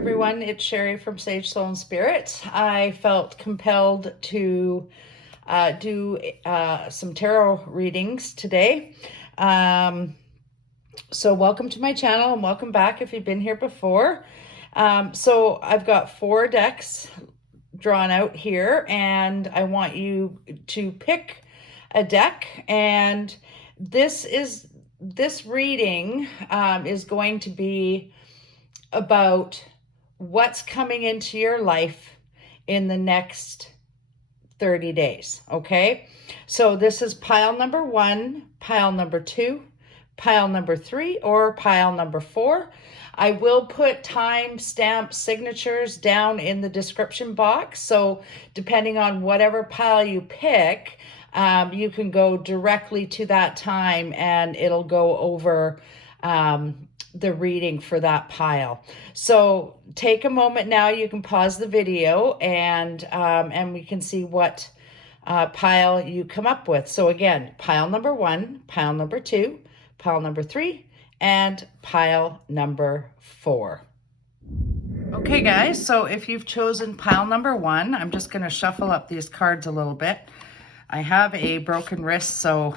everyone, it's Sherry from Sage Soul and Spirit. I felt compelled to do some tarot readings today. So welcome to my channel and welcome back if you've been here before. So I've got 4 decks drawn out here and I want you to pick a deck, and this reading is going to be about what's coming into your life in the next 30 days, okay? So this is pile number 1, pile number 2, pile number 3, or pile number 4. I will put timestamp signatures down in the description box, so depending on whatever pile you pick, you can go directly to that time and it'll go over the reading for that pile. So take a moment now, you can pause the video and we can see what pile you come up with. So again, pile number 1, pile number 2, pile number 3, and pile number 4. Okay guys, so if you've chosen pile number 1, I'm just going to shuffle up these cards a little bit. I have a broken wrist, so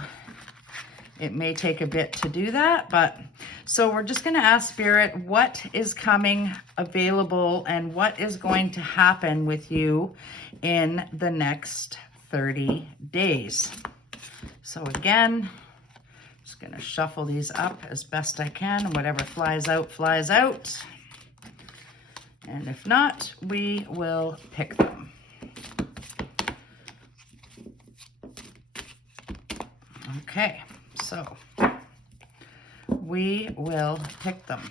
it may take a bit to do that, but so we're just going to ask Spirit what is coming available and what is going to happen with you in the next 30 days. So again, just going to shuffle these up as best I can, and whatever flies out, flies out. And if not, we will pick them. Okay, so we will pick them.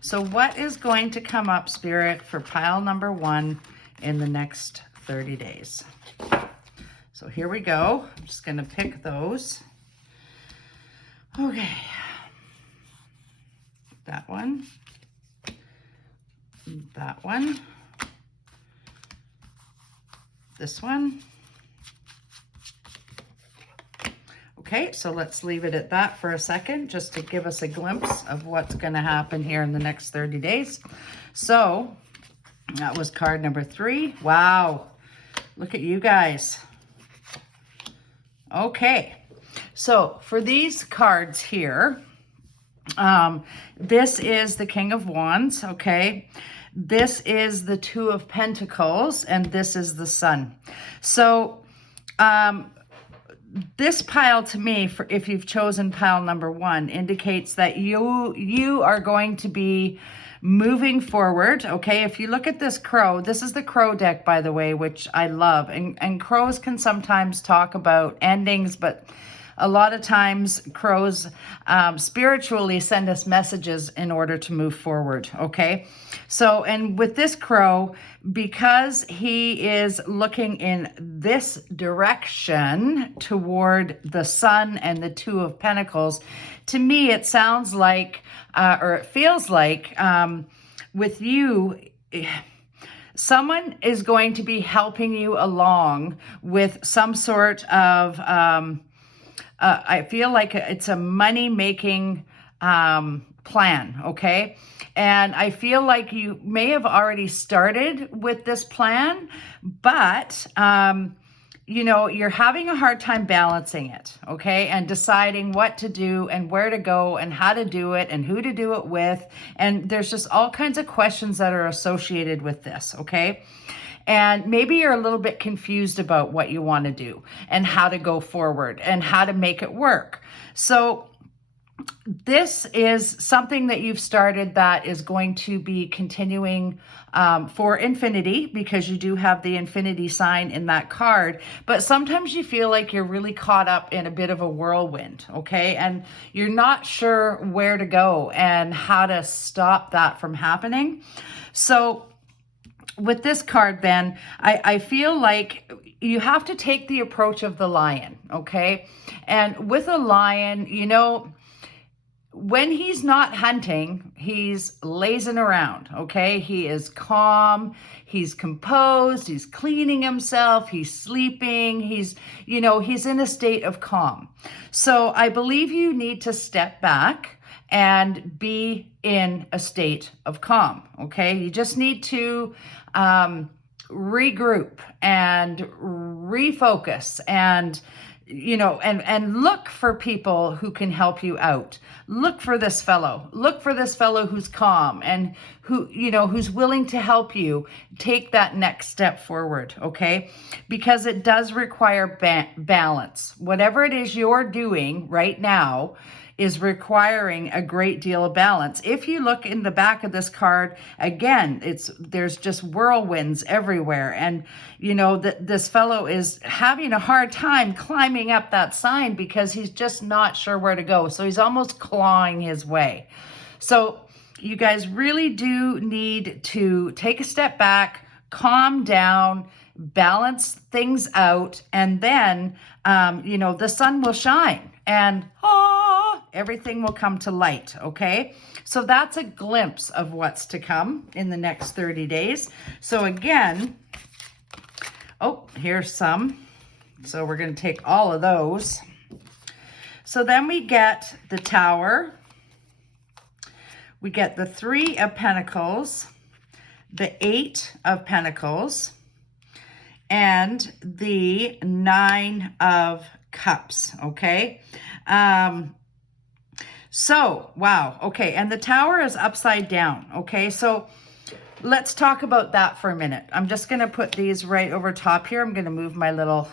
So what is going to come up, Spirit, for pile number 1 in the next 30 days? So here we go. I'm just going to pick those. Okay. That one. That one. This one. Okay, so let's leave it at that for a second, just to give us a glimpse of what's going to happen here in the next 30 days. So that was card number 3. Wow, look at you guys. Okay, so for these cards here, this is the King of Wands, okay? This is the 2 of Pentacles, and this is the Sun. So, this pile to me, for if you've chosen pile number 1, indicates that you are going to be moving forward, okay? If you look at this crow, this is the crow deck, by the way, which I love. And crows can sometimes talk about endings, but a lot of times crows spiritually send us messages in order to move forward, okay? So, and with this crow, because he is looking in this direction toward the Sun and the 2 of Pentacles, to me it sounds like, or it feels like with you, someone is going to be helping you along with some sort of I feel like it's a money-making plan, okay? And I feel like you may have already started with this plan, but, you know, you're having a hard time balancing it, okay? And deciding what to do and where to go and how to do it and who to do it with. And there's just all kinds of questions that are associated with this, okay? And maybe you're a little bit confused about what you want to do and how to go forward and how to make it work. So this is something that you've started that is going to be continuing for infinity, because you do have the infinity sign in that card. But sometimes you feel like you're really caught up in a bit of a whirlwind, okay? And you're not sure where to go and how to stop that from happening. So with this card then, I feel like you have to take the approach of the lion, okay? And with a lion, you know, when he's not hunting, he's lazing around, okay? He is calm, he's composed, he's cleaning himself, he's sleeping, he's, you know, he's in a state of calm. So I believe you need to step back and be in a state of calm, okay? You just need to regroup and refocus and and look for people who can help you out. Look for this fellow who's calm and who's willing to help you take that next step forward, okay? Because it does require balance. Whatever it is you're doing right now is requiring a great deal of balance. If you look in the back of this card, again, there's just whirlwinds everywhere. And, this fellow is having a hard time climbing up that sign because he's just not sure where to go. So he's almost clawing his way. So you guys really do need to take a step back, calm down, balance things out, and then, the sun will shine and everything will come to light, okay? So that's a glimpse of what's to come in the next 30 days. So again, here's some. So we're going to take all of those. So then we get the Tower. We get the 3 of Pentacles, the 8 of Pentacles, and the 9 of Cups, okay? So, wow, okay, and the Tower is upside down, okay? So let's talk about that for a minute. I'm just going to put these right over top here. I'm going to move my little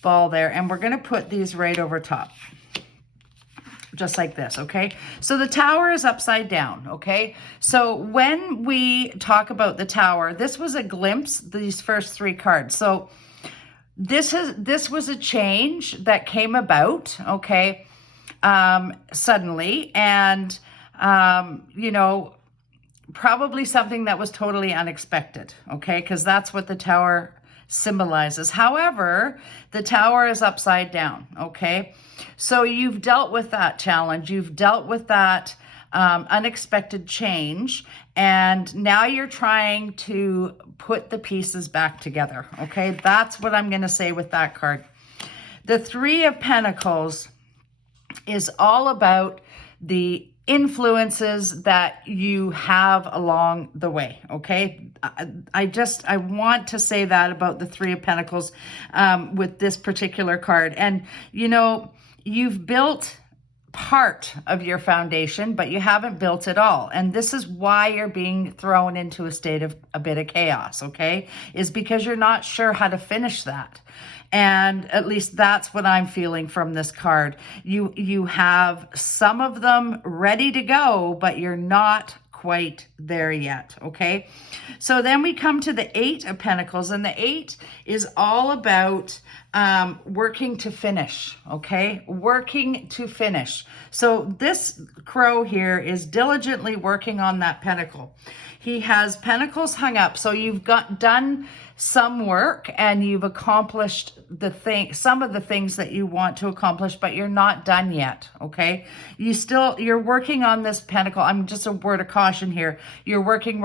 ball there, and we're going to put these right over top, just like this, okay? So the Tower is upside down, okay? So when we talk about the Tower, this was a glimpse, these first 3 cards. So this was a change that came about, okay? Suddenly, and, probably something that was totally unexpected, okay? Because that's what the Tower symbolizes. However, the Tower is upside down, okay? So you've dealt with that challenge. You've dealt with that unexpected change, and now you're trying to put the pieces back together, okay? That's what I'm going to say with that card. The 3 of Pentacles is all about the influences that you have along the way, okay? I want to say that about the 3 of Pentacles with this particular card. And, you've built part of your foundation, but you haven't built it all. And this is why you're being thrown into a state of a bit of chaos, okay? Is because you're not sure how to finish that. And at least that's what I'm feeling from this card. You have some of them ready to go, but you're not quite there yet, okay? So then we come to the 8 of Pentacles, and the 8 is all about working to finish, okay? Working to finish. So this crow here is diligently working on that pentacle. He has pentacles hung up, so you've done some work and you've accomplished some of the things that you want to accomplish, but you're not done yet, okay? You're working on this pentacle. I'm just a word of caution here. You're working.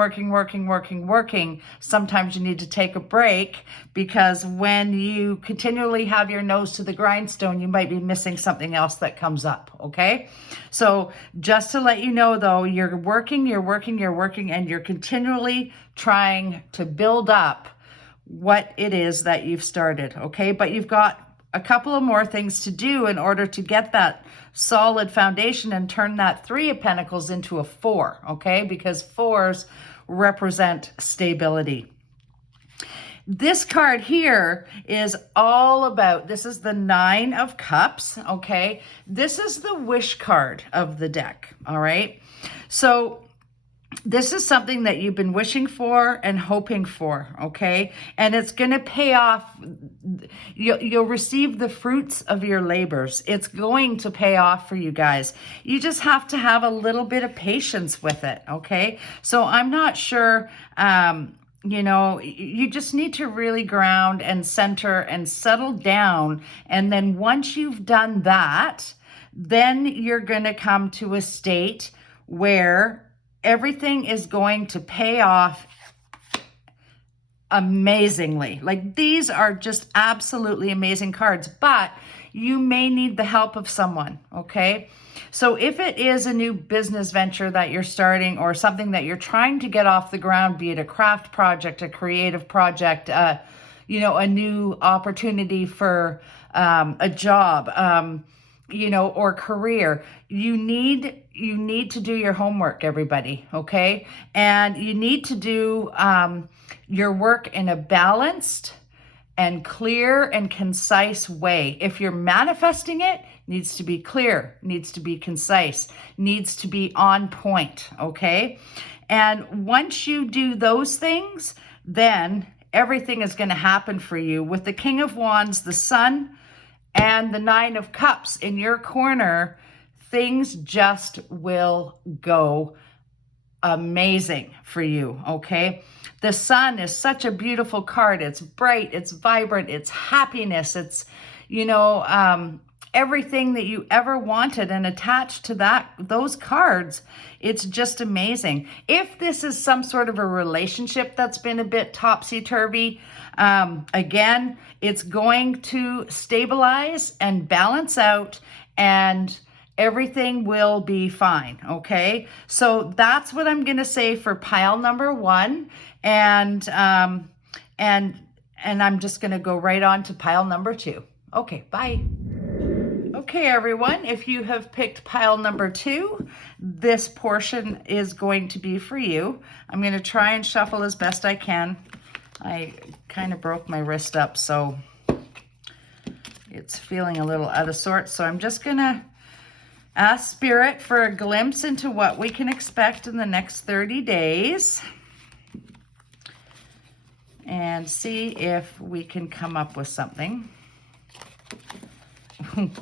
Sometimes you need to take a break, because when you continually have your nose to the grindstone, you might be missing something else that comes up, okay? So just to let you know, though, you're working, and you're continually trying to build up what it is that you've started, okay? But you've got a couple of more things to do in order to get that solid foundation and turn that 3 of Pentacles into a 4, okay? Because 4s represent stability. This card here is all about, this is the 9 of Cups, okay? This is the wish card of the deck, all right? So this is something that you've been wishing for and hoping for, okay? And it's going to pay off. You'll receive the fruits of your labors. It's going to pay off for you guys. You just have to have a little bit of patience with it, okay? So I'm not sure, you just need to really ground and center and settle down. And then once you've done that, then you're going to come to a state where everything is going to pay off amazingly. Like, these are just absolutely amazing cards, but you may need the help of someone, okay? So if it is a new business venture that you're starting or something that you're trying to get off the ground, be it a craft project, a creative project, you know, a new opportunity for a job, you know, or career, you need to do your homework, everybody, okay? And you need to do your work in a balanced and clear and concise way. If you're manifesting it, needs to be clear, needs to be concise, needs to be on point, okay? And once you do those things, then everything is going to happen for you. With the King of Wands, the Sun, and the Nine of Cups in your corner, things just will go amazing for you, okay? The Sun is such a beautiful card. It's bright, it's vibrant, it's happiness, it's, you know, everything that you ever wanted, and attached to those cards, it's just amazing. If this is some sort of a relationship that's been a bit topsy-turvy, again, it's going to stabilize and balance out, and everything will be fine, okay? So that's what I'm gonna say for pile number 1, and I'm just gonna go right on to pile number 2. Okay, bye. Okay, everyone, if you have picked pile number 2, this portion is going to be for you. I'm going to try and shuffle as best I can. I kind of broke my wrist up, so it's feeling a little out of sorts. So I'm just going to ask Spirit for a glimpse into what we can expect in the next 30 days and see if we can come up with something.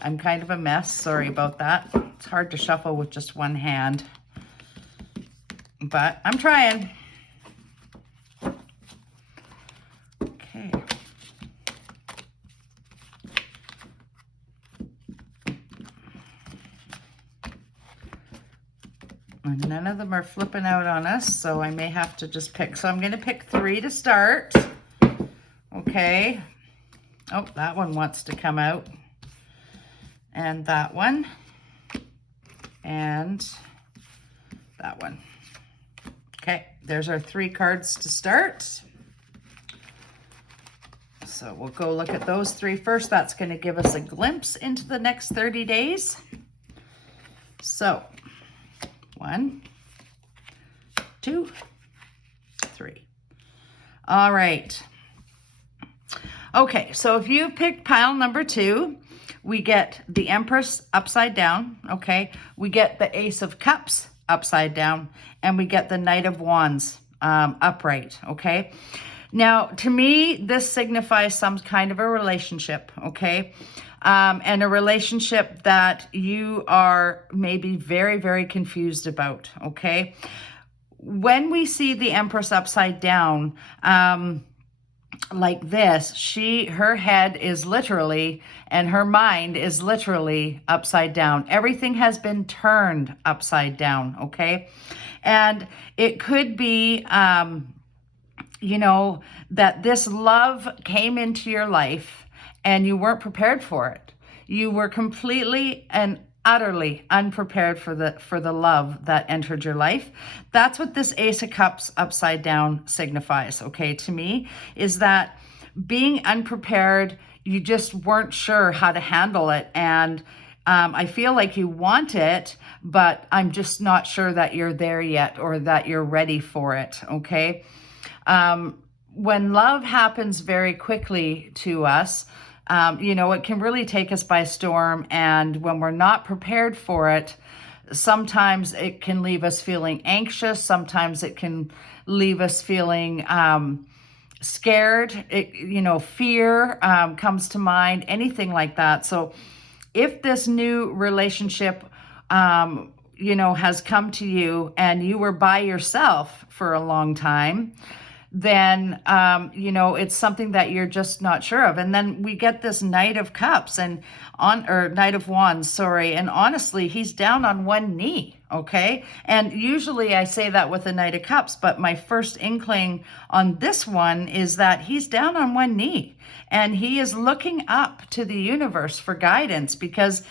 I'm kind of a mess. Sorry about that. It's hard to shuffle with just one hand, but I'm trying. Okay. And none of them are flipping out on us, so I may have to just pick. So I'm going to pick 3 to start. Okay. Oh, that one wants to come out. And that one, and that one. Okay, there's our 3 cards to start. So we'll go look at those 3 first. That's going to give us a glimpse into the next 30 days. So 1, 2, 3. All right. Okay, so if you've picked pile number 2, we get the Empress upside down, okay? We get the Ace of Cups upside down, and we get the Knight of Wands upright, okay? Now, to me, this signifies some kind of a relationship, okay? And a relationship that you are maybe very, very confused about, okay? When we see the Empress upside down, like this, her head is literally, and her mind is literally upside down. Everything has been turned upside down, okay? And it could be, you know, that this love came into your life and you weren't prepared for it. You were completely and utterly unprepared for the love that entered your life. That's what this Ace of Cups upside down signifies, okay, to me, is that being unprepared, you just weren't sure how to handle it. And I feel like you want it, but I'm just not sure that you're there yet or that you're ready for it, okay? When love happens very quickly to us, you know, it can really take us by storm. And when we're not prepared for it, sometimes it can leave us feeling anxious. Sometimes it can leave us feeling scared. You know, fear comes to mind, anything like that. So if this new relationship, you know, has come to you and you were by yourself for a long time, then, you know, it's something that you're just not sure of. And then we get this Knight of Cups or Knight of Wands, sorry. And honestly, he's down on one knee, okay? And usually I say that with the Knight of Cups, but my first inkling on this one is that he's down on one knee and he is looking up to the universe for guidance because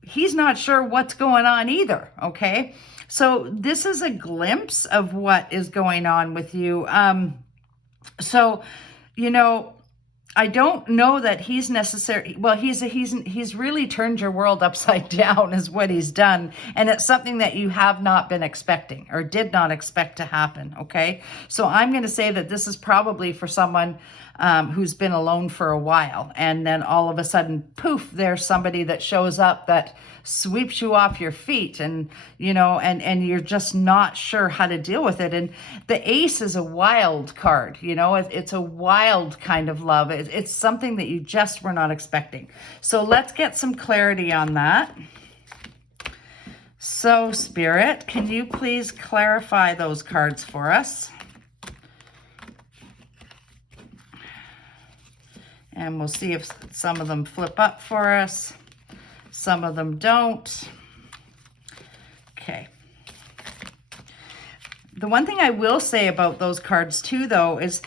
he's not sure what's going on either, okay? So this is a glimpse of what is going on with you. So, you know, I don't know that he's necessary. Well, he's really turned your world upside down is what he's done. And it's something that you have not been expecting or did not expect to happen. Okay. So I'm going to say that this is probably for someone who's been alone for a while. And then all of a sudden, poof, there's somebody that shows up that sweeps you off your feet and, you know, and you're just not sure how to deal with it. And the Ace is a wild card, you know, it's a wild kind of love. It's something that you just were not expecting. So let's get some clarity on that. So Spirit, can you please clarify those cards for us? And we'll see if some of them flip up for us. Some of them don't. Okay. The one thing I will say about those cards too, though, is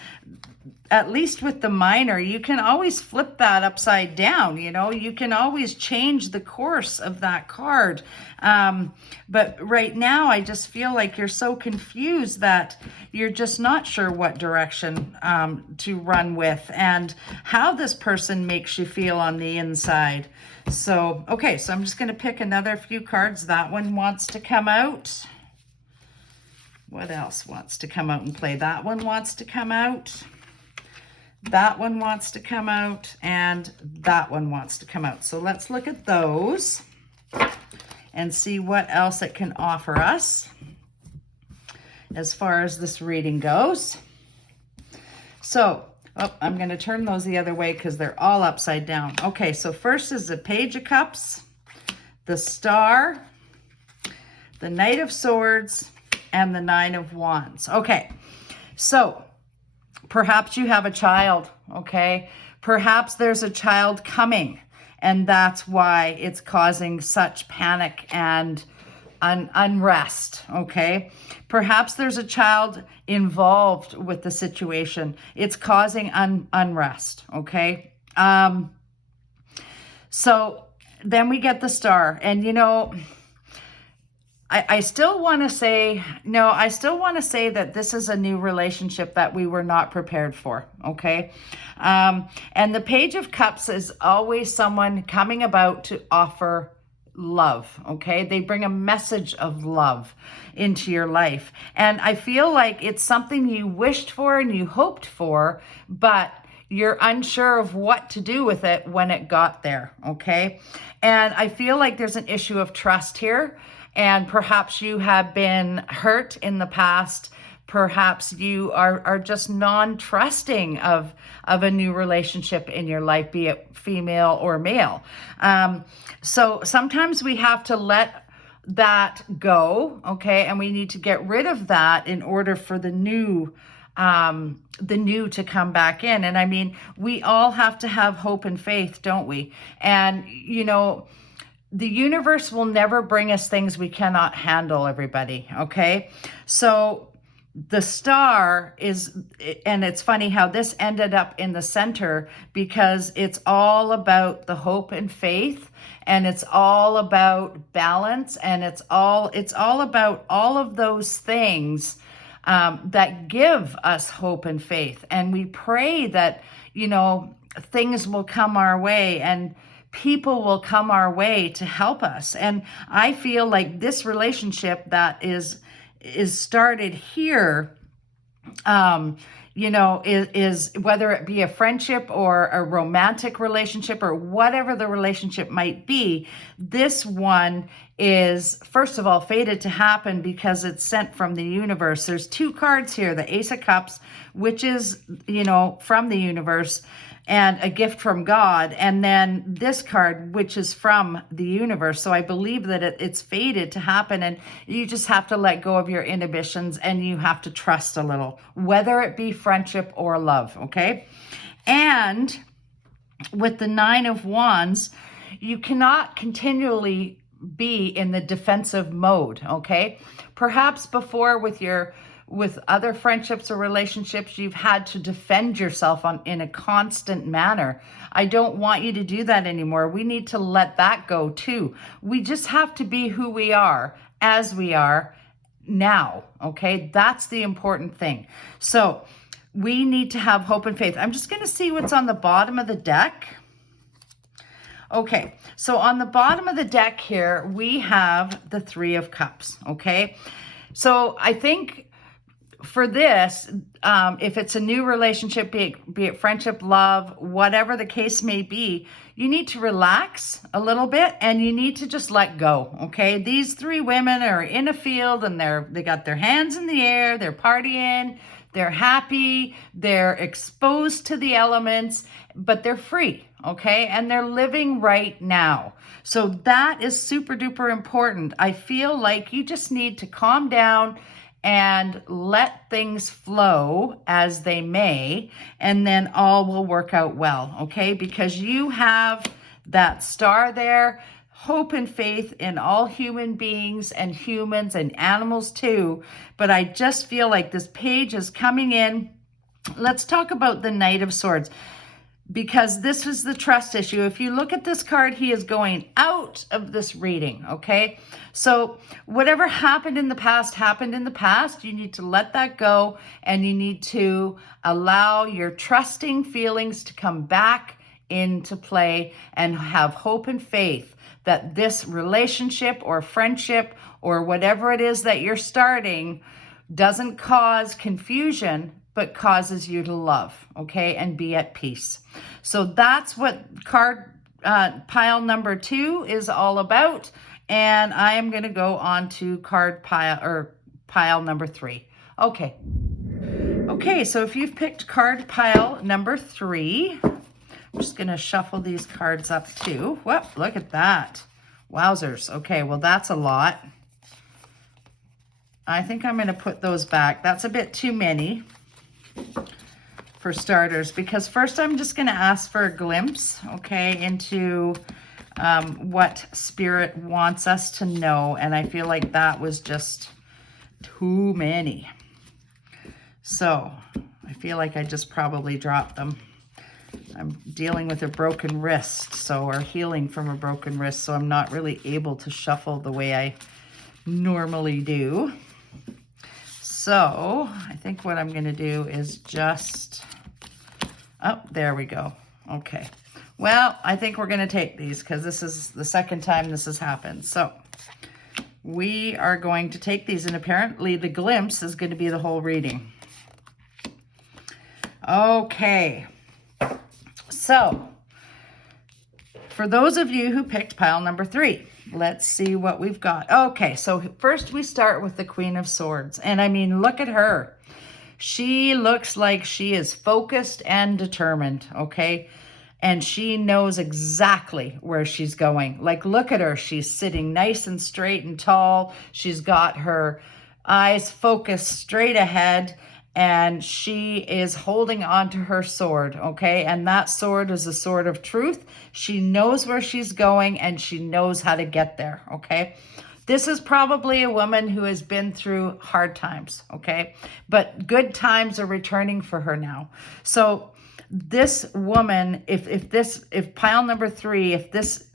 at least with the Minor, you can always flip that upside down, you know, you can always change the course of that card. But right now, I just feel like you're so confused that you're just not sure what direction to run with and how this person makes you feel on the inside. So, okay, so I'm just going to pick another few cards. That one wants to come out. What else wants to come out and play? That one wants to come out. That one wants to come out, and that one wants to come out. So let's look at those and see what else it can offer us as far as this reading goes. So, I'm going to turn those the other way because they're all upside down. Okay, so first is the Page of Cups, the Star, the Knight of Swords, and the Nine of Wands. Okay, so perhaps you have a child, okay? Perhaps there's a child coming, and that's why it's causing such panic and unrest, okay? Perhaps there's a child involved with the situation. It's causing unrest, okay? So then we get the Star, and you know, I still want to say, no, I still want to say that this is a new relationship that we were not prepared for, okay? And the Page of Cups is always someone coming about to offer love, okay? They bring a message of love into your life. And I feel like it's something you wished for and you hoped for, but you're unsure of what to do with it when it got there, okay? And I feel like there's an issue of trust here. And perhaps you have been hurt in the past. Perhaps you are just non-trusting of a new relationship in your life, be it female or male. So sometimes we have to let that go, okay? And we need to get rid of that in order for the new to come back in. And I mean, we all have to have hope and faith, don't we? And, you know, the universe will never bring us things we cannot handle, everybody, okay? So the Star is, and it's funny how this ended up in the center because it's all about the hope and faith, and it's all about balance, and it's all about all of those things that give us hope and faith. And we pray that, you know, things will come our way and people will come our way to help us. And I feel like this relationship that is started here, you know, is whether it be a friendship or a romantic relationship or whatever the relationship might be, this one is, first of all, fated to happen because it's sent from the universe. There's two cards here, the Ace of Cups, which is, you know, from the universe, and a gift from God. And then this card, which is from the universe. So I believe that it's fated to happen, and you just have to let go of your inhibitions and you have to trust a little, whether it be friendship or love, okay? And with the 9 of Wands, you cannot continually be in the defensive mode, okay? Perhaps before with other friendships or relationships, you've had to defend yourself in a constant manner. I don't want you to do that anymore. We need to let that go too. We just have to be who we are, as we are now, okay? That's the important thing. So we need to have hope and faith. I'm just going to see what's on the bottom of the deck. Okay, so on the bottom of the deck here, we have the 3 of Cups, okay? So I think for this, if it's a new relationship, be it friendship, love, whatever the case may be, you need to relax a little bit and you need to just let go, okay? These 3 women are in a field and they got their hands in the air, they're partying, they're happy, they're exposed to the elements, but they're free, okay? And they're living right now. So that is super duper important. I feel like you just need to calm down and let things flow as they may, and then all will work out well, okay? Because you have that star there, hope and faith in all human beings and humans and animals too. But I just feel like this page is coming in. Let's talk about the Knight of Swords, because this is the trust issue. If you look at this card, he is going out of this reading, okay? So whatever happened in the past. You need to let that go, and you need to allow your trusting feelings to come back into play and have hope and faith that this relationship or friendship or whatever it is that you're starting doesn't cause confusion, but causes you to love, okay, and be at peace. So that's what card pile number 2 is all about. And I am going to go on to pile number 3. Okay. Okay, so if you've picked card pile number 3, I'm just going to shuffle these cards up too. Whoop, look at that. Wowzers. Okay, well, that's a lot. I think I'm going to put those back. That's a bit too many for starters, because first I'm just going to ask for a glimpse, okay, into what Spirit wants us to know. And I feel like that was just too many. So I feel like I just probably dropped them. I'm dealing with a broken wrist, or healing from a broken wrist, so I'm not really able to shuffle the way I normally do. So I think what I'm going to do is just, oh, there we go. Okay. Well, I think we're going to take these because this is the second time this has happened. So we are going to take these, and apparently the glimpse is going to be the whole reading. Okay. So for those of you who picked pile number 3, let's see what we've got. Okay, so first we start with the Queen of Swords. And I mean, look at her. She looks like she is focused and determined, okay? And she knows exactly where she's going. Like, look at her. She's sitting nice and straight and tall. She's got her eyes focused straight ahead, and she is holding onto her sword, okay? And that sword is a sword of truth. She knows where she's going, and she knows how to get there, okay? This is probably a woman who has been through hard times, okay? But good times are returning for her now. So this woman, if pile number 3, if this,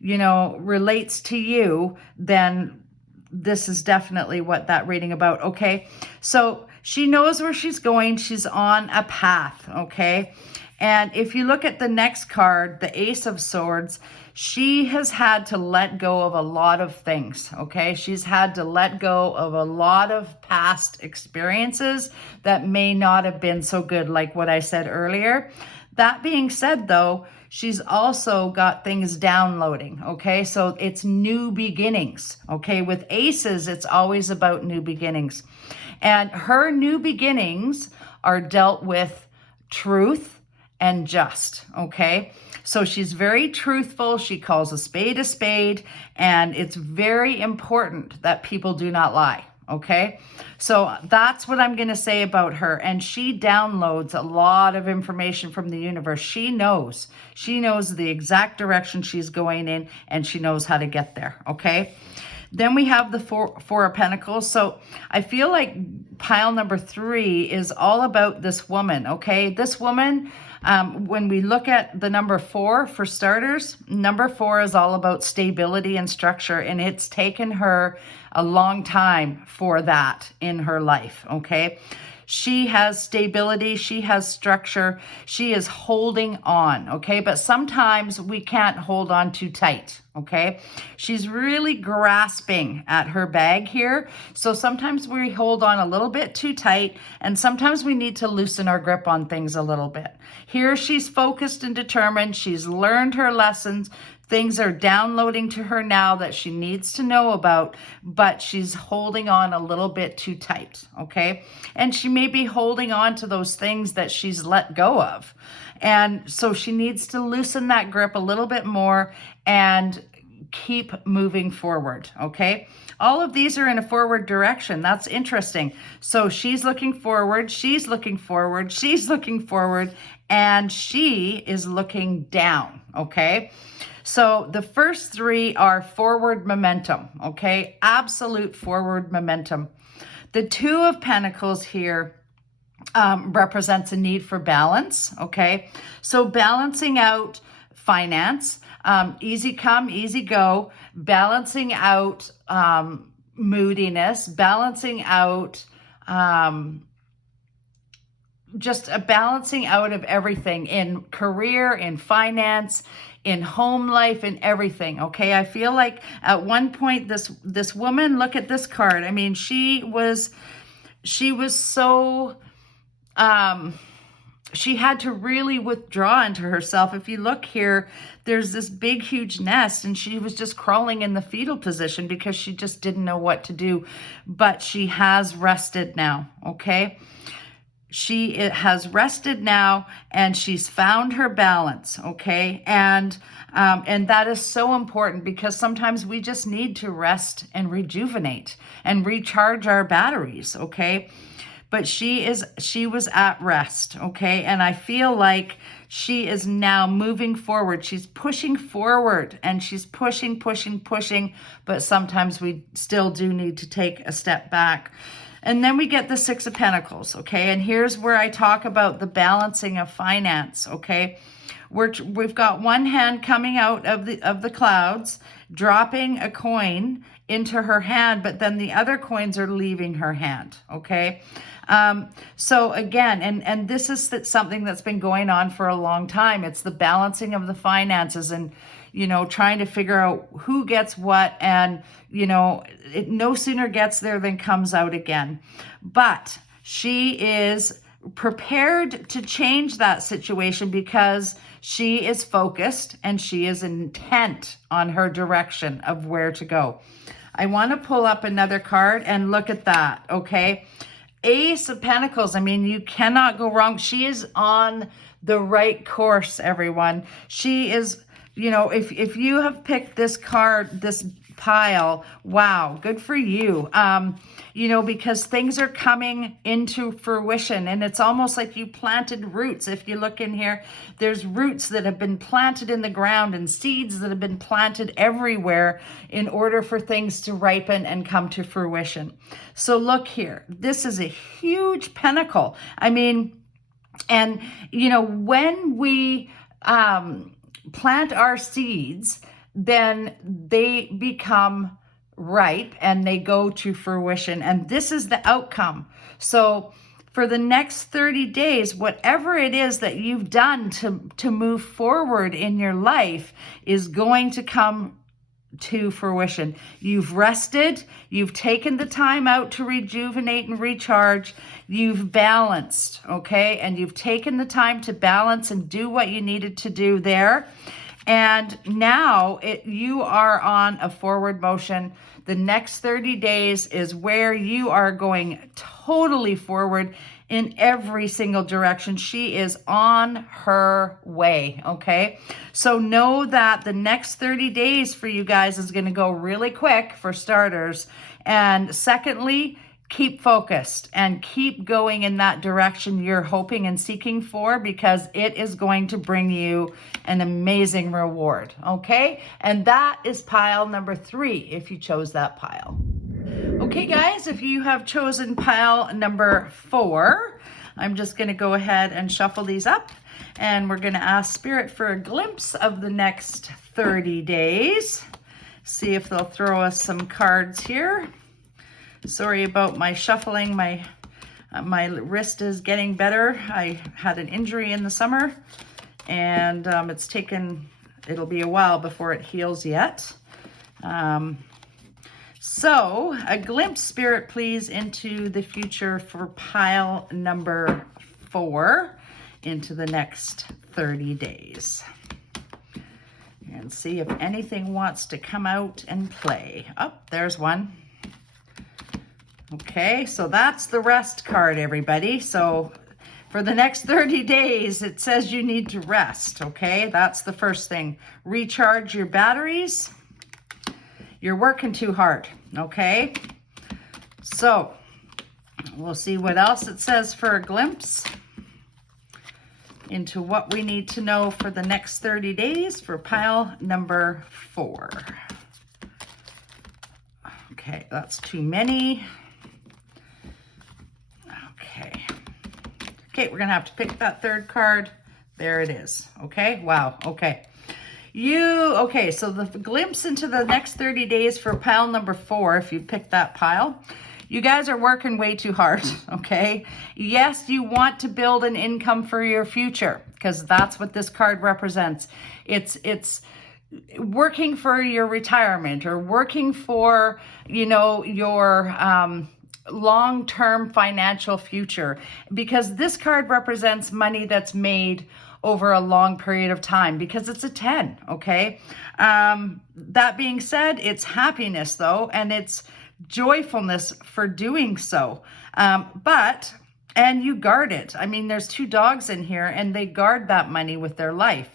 relates to you, then this is definitely what that reading about, okay? So she knows where she's going. She's on a path, okay? And if you look at the next card, the Ace of Swords, she has had to let go of a lot of things, okay? She's had to let go of a lot of past experiences that may not have been so good, like what I said earlier. That being said, though, she's also got things downloading, okay? So it's new beginnings, okay? With aces, it's always about new beginnings. And her new beginnings are dealt with truth and just, okay? So she's very truthful. She calls a spade, and it's very important that people do not lie, okay? So that's what I'm going to say about her. And she downloads a lot of information from the universe. She knows the exact direction she's going in, and she knows how to get there, okay? Then we have the Four of Pentacles. So I feel like pile number 3 is all about this woman, okay? This woman, when we look at the number 4, for starters, number 4 is all about stability and structure, and it's taken her a long time for that in her life, okay? She has stability, she has structure, she is holding on, okay? But sometimes we can't hold on too tight, okay? She's really grasping at her bag here. So sometimes we hold on a little bit too tight, and sometimes we need to loosen our grip on things a little bit. Here she's focused and determined. She's learned her lessons. Things are downloading to her now that she needs to know about, but she's holding on a little bit too tight, okay? And she may be holding on to those things that she's let go of. And so she needs to loosen that grip a little bit more and keep moving forward, okay? All of these are in a forward direction. That's interesting. So she's looking forward, she's looking forward, she's looking forward, and she is looking down, okay? So the first 3 are forward momentum, okay? Absolute forward momentum. The 2 of Pentacles here represents a need for balance, okay? So balancing out finance, easy come, easy go, balancing out moodiness, balancing out just a balancing out of everything in career, in finance, in home life, in everything, okay? I feel like at one point this woman, look at this card. I mean, she was so she had to really withdraw into herself. If you look here, there's this big, huge nest, and she was just crawling in the fetal position because she just didn't know what to do. But she has rested now, okay? She has rested now, and she's found her balance, okay? And that is so important, because sometimes we just need to rest and rejuvenate and recharge our batteries, okay? But she was at rest, okay? And I feel like she is now moving forward. She's pushing forward, and she's pushing, but sometimes we still do need to take a step back. And then we get the 6 of Pentacles, okay? And here's where I talk about the balancing of finance, okay? We've got one hand coming out of the clouds, dropping a coin into her hand, but then the other coins are leaving her hand, okay? So again, and this is something that's been going on for a long time. It's the balancing of the finances, and trying to figure out who gets what, and it no sooner gets there than comes out again. But she is prepared to change that situation, because she is focused and she is intent on her direction of where to go. I want to pull up another card and look at that, okay? Ace of Pentacles. I mean, you cannot go wrong. She is on the right course, everyone. She is, if you have picked this card, this pile, wow, good for you. Because things are coming into fruition, and it's almost like you planted roots. If you look in here, there's roots that have been planted in the ground and seeds that have been planted everywhere in order for things to ripen and come to fruition. So look here, this is a huge pentacle. I mean, and when we plant our seeds, then they become ripe and they go to fruition. And this is the outcome. So for the next 30 days, whatever it is that you've done to move forward in your life is going to come to fruition. You've rested, you've taken the time out to rejuvenate and recharge, you've balanced, okay? And you've taken the time to balance and do what you needed to do there. And now you are on a forward motion. The next 30 days is where you are going totally forward, in every single direction. She is on her way, okay? So know that the next 30 days for you guys is going to go really quick for starters. And secondly, keep focused and keep going in that direction you're hoping and seeking for, because it is going to bring you an amazing reward, okay? And that is pile number 3 if you chose that pile. Okay, guys, if you have chosen pile number 4, I'm just going to go ahead and shuffle these up, and we're going to ask Spirit for a glimpse of the next 30 days. See if they'll throw us some cards here. Sorry about my shuffling. My wrist is getting better. I had an injury in the summer, and it'll be a while before it heals yet. So a glimpse, Spirit, please, into the future for pile number 4 into the next 30 days. And see if anything wants to come out and play. Oh, there's one. Okay, so that's the rest card, everybody. So for the next 30 days, it says you need to rest, okay? That's the first thing. Recharge your batteries. You're working too hard, okay? So we'll see what else it says for a glimpse into what we need to know for the next 30 days for pile number 4. Okay, that's too many. Okay, we're gonna have to pick that third card. There it is, okay? Wow, okay. Okay, so the glimpse into the next 30 days for pile number 4, if you pick that pile, you guys are working way too hard, okay? Yes, you want to build an income for your future, because that's what this card represents. It's working for your retirement, or working for, your long-term financial future, because this card represents money that's made over a long period of time, because it's a 10, okay? That being said, it's happiness though, and it's joyfulness for doing so. And you guard it. I mean, there's 2 dogs in here, and they guard that money with their life.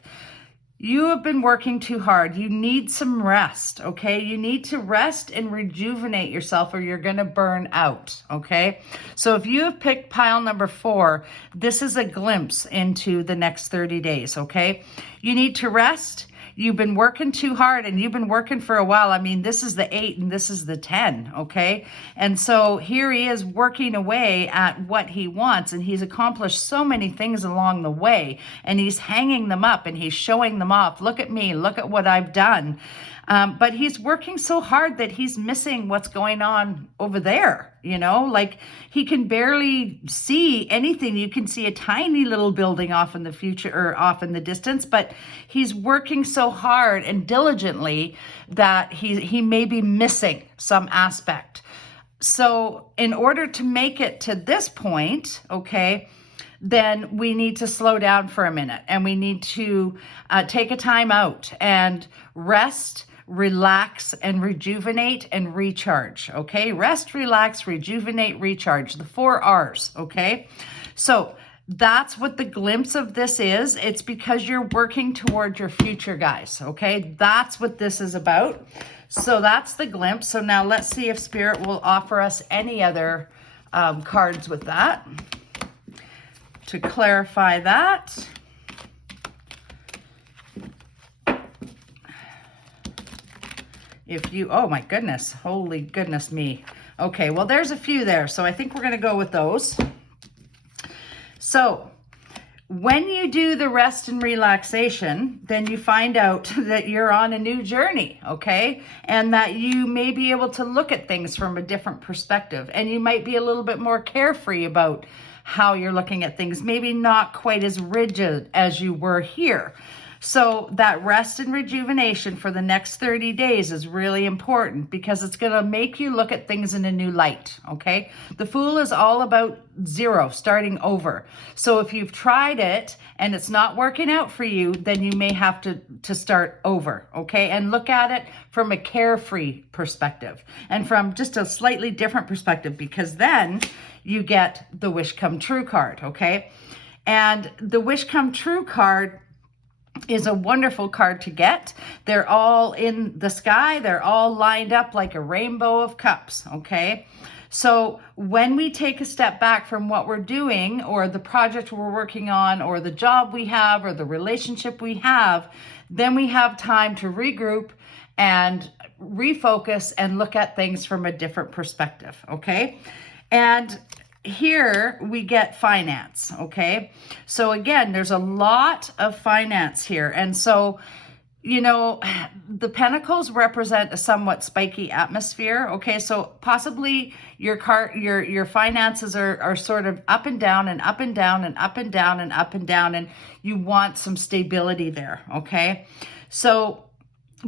You have been working too hard. You need some rest, okay? You need to rest and rejuvenate yourself, or you're gonna burn out, okay? So if you have picked pile number 4, this is a glimpse into the next 30 days, okay? You need to rest. You've been working too hard, and you've been working for a while. I mean, this is the 8 and this is the 10, okay? And so here he is working away at what he wants, and he's accomplished so many things along the way, and he's hanging them up and he's showing them off. Look at me, look at what I've done. But he's working so hard that he's missing what's going on over there, like he can barely see anything. You can see a tiny little building off in the future, or off in the distance, but he's working so hard and diligently that he may be missing some aspect. So in order to make it to this point, okay, then we need to slow down for a minute, and we need to take a time out and rest, relax, and rejuvenate and recharge, okay? Rest, relax, rejuvenate, recharge, the 4 R's, okay? So that's what the glimpse of this is. It's because you're working toward your future, guys, okay? That's what this is about. So that's the glimpse. So now let's see if Spirit will offer us any other cards with that to clarify that. Oh my goodness, holy goodness me. Okay, well, there's a few there, so I think we're gonna go with those. So when you do the rest and relaxation, then you find out that you're on a new journey, okay? And that you may be able to look at things from a different perspective, and you might be a little bit more carefree about how you're looking at things, maybe not quite as rigid as you were here. So that rest and rejuvenation for the next 30 days is really important because it's going to make you look at things in a new light, okay? The Fool is all about zero, starting over. So if you've tried it and it's not working out for you, then you may have to start over, okay? And look at it from a carefree perspective and from just a slightly different perspective, because then you get the Wish Come True card, okay? And the Wish Come True card is a wonderful card to get. They're all in the sky. They're all lined up like a rainbow of cups, okay? So when we take a step back from what we're doing or the project we're working on or the job we have or the relationship we have, then we have time to regroup and refocus and look at things from a different perspective, okay? And here we get finance, okay? So again, there's a lot of finance here. And so, you know, the pentacles represent a somewhat spiky atmosphere, okay? So possibly your finances are sort of up and down and up and down and up and down and up and down, and you want some stability there, okay? So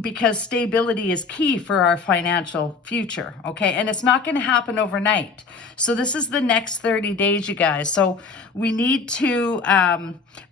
because stability is key for our financial future, okay? And it's not going to happen overnight. So this is the next 30 days, you guys. So we need to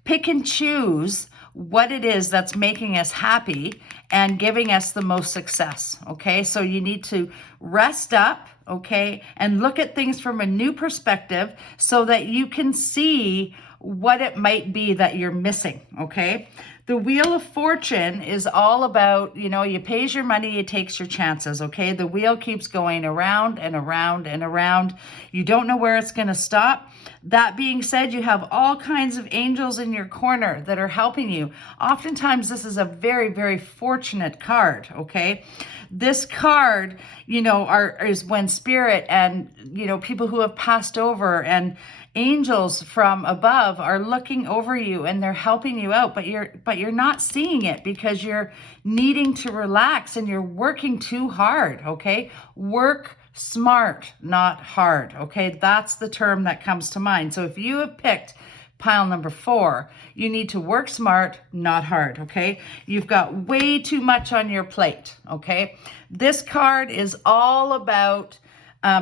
pick and choose what it is that's making us happy and giving us the most success, okay? So you need to rest up, okay, and look at things from a new perspective so that you can see what it might be that you're missing, okay? The Wheel of Fortune is all about, you know, you pays your money, you takes your chances, okay? The wheel keeps going around and around and around. You don't know where it's going to stop. That being said, you have all kinds of angels in your corner that are helping you. Oftentimes, this is a very, very fortunate card, okay? This card, you know, is when spirit and, you know, people who have passed over and angels from above are looking over you and they're helping you out, but you're not seeing it because you're needing to relax and you're working too hard, okay? Work smart, not hard, okay? That's the term that comes to mind. So if you have picked pile number 4, you need to work smart, not hard, okay? You've got way too much on your plate, okay? This card is all about,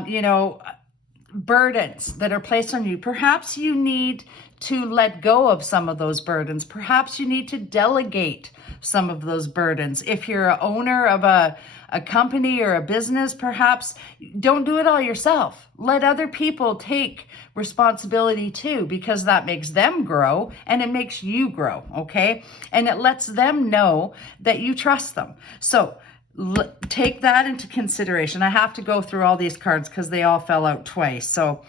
you know, burdens that are placed on you. Perhaps you need to let go of some of those burdens. Perhaps you need to delegate some of those burdens. If you're an owner of a company or a business, perhaps don't do it all yourself. Let other people take responsibility too, because that makes them grow and it makes you grow, okay? And it lets them know that you trust them. So take that into consideration. I have to go through all these cards because they all fell out twice. So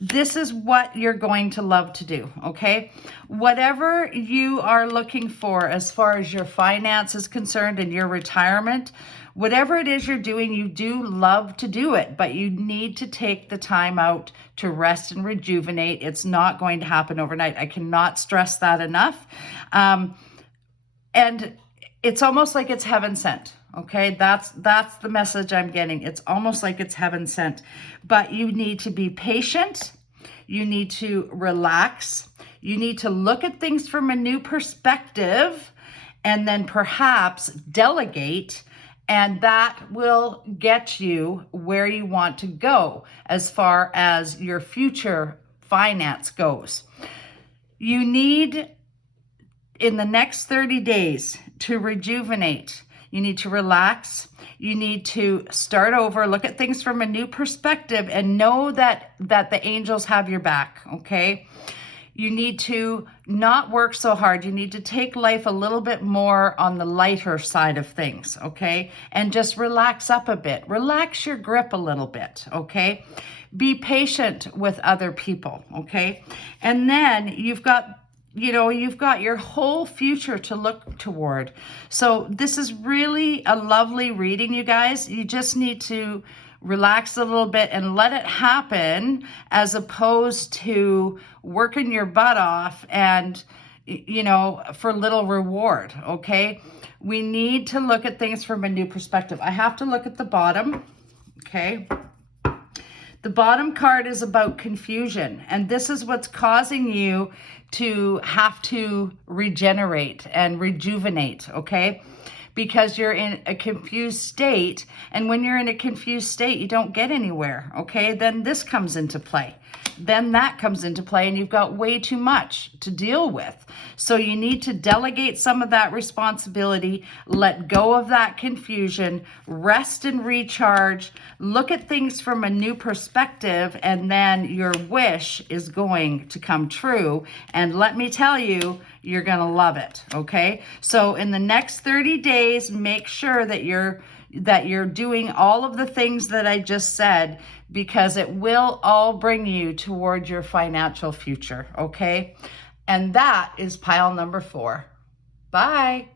this is what you're going to love to do, okay? Whatever you are looking for as far as your finance is concerned and your retirement, whatever it is you're doing, you do love to do it, but you need to take the time out to rest and rejuvenate. It's not going to happen overnight. I cannot stress that enough. And it's almost like it's heaven sent. Okay, that's the message I'm getting. It's almost like it's heaven sent, but you need to be patient. You need to relax. You need to look at things from a new perspective and then perhaps delegate, and that will get you where you want to go as far as your future finance goes. You need, in the next 30 days, to rejuvenate. You need to relax. You need to start over, look at things from a new perspective, and know that the angels have your back, okay? You need to not work so hard. You need to take life a little bit more on the lighter side of things, okay? And just relax up a bit. Relax your grip a little bit, okay? Be patient with other people, okay? And then you've got your whole future to look toward. So this is really a lovely reading, you guys. You just need to relax a little bit and let it happen, as opposed to working your butt off and, you know, for little reward, okay? We need to look at things from a new perspective. I have to look at the bottom, okay? The bottom card is about confusion, and this is what's causing you to have to regenerate and rejuvenate, okay? Because you're in a confused state, and when you're in a confused state, you don't get anywhere, okay? Then this comes into play. Then that comes into play, and you've got way too much to deal with. So you need to delegate some of that responsibility, let go of that confusion, rest and recharge, look at things from a new perspective, and then your wish is going to come true. And let me tell you, you're going to love it, okay? So in the next 30 days, make sure that you're doing all of the things that I just said, because it will all bring you toward your financial future, okay? And that is pile number 4. Bye.